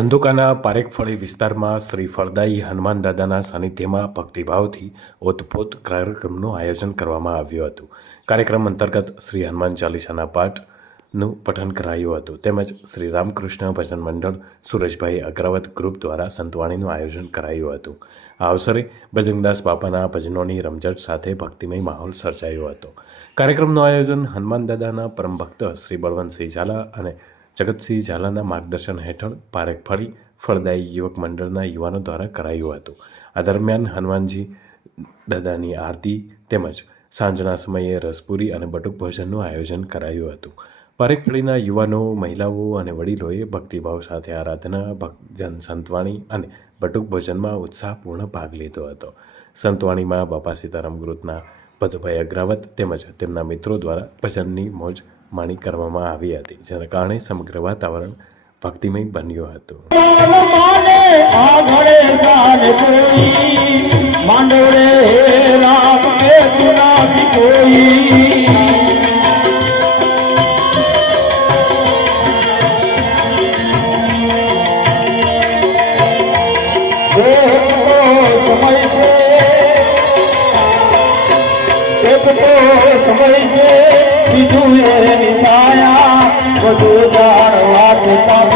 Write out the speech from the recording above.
ધંધુકાના પારેખફળી વિસ્તારમાં શ્રી ફળદાયી હનુમાન દાદાના સાનિધ્યમાં ભક્તિભાવથી ઓતપ્રોત કાર્યક્રમનું આયોજન કરવામાં આવ્યું હતું. કાર્યક્રમ અંતર્ગત શ્રી હનુમાન ચાલીસાના પાઠનું પઠન કરાયું હતું તેમજ શ્રી રામકૃષ્ણ ભજન મંડળ સુરેશભાઈ અગ્રવત ગ્રુપ દ્વારા સંતવાણીનું આયોજન કરાયું હતું. આ અવસરે બજરંગદાસ બાપાના ભજનોની રમઝટ સાથે ભક્તિમય માહોલ સર્જાયો હતો. કાર્યક્રમનું આયોજન હનુમાન દાદાના પરમ ભક્ત શ્રી બળવંતસિંહ ઝાલા અને જગતસિંહ ઝાલાના માર્ગદર્શન હેઠળ પારેખફળી ફળદાયી યુવક મંડળના યુવાનો દ્વારા કરાયું હતું. આ દરમિયાન હનુમાનજી દાદાની આરતી તેમજ સાંજના સમયે રસપુરી અને બટુક ભોજનનું આયોજન કરાયું હતું. પારેખફળીના યુવાનો, મહિલાઓ અને વડીલોએ ભક્તિભાવ સાથે આરાધના, ભજન, સંતવાણી અને બટુક ભોજનમાં ઉત્સાહપૂર્ણ ભાગ લીધો હતો. સંતવાણીમાં બાપા સીતારામ ગ્રુપના ભદુભાઈ અગ્રવત તેમજ તેમના મિત્રો દ્વારા ભજનની મોજ માણી કરવામાં આવી હતી, જેના કારણે સમગ્ર વાતાવરણ ભક્તિમય બન્યું હતું. સમય છે બીજું એની છાયા બધું જાણવા છતાં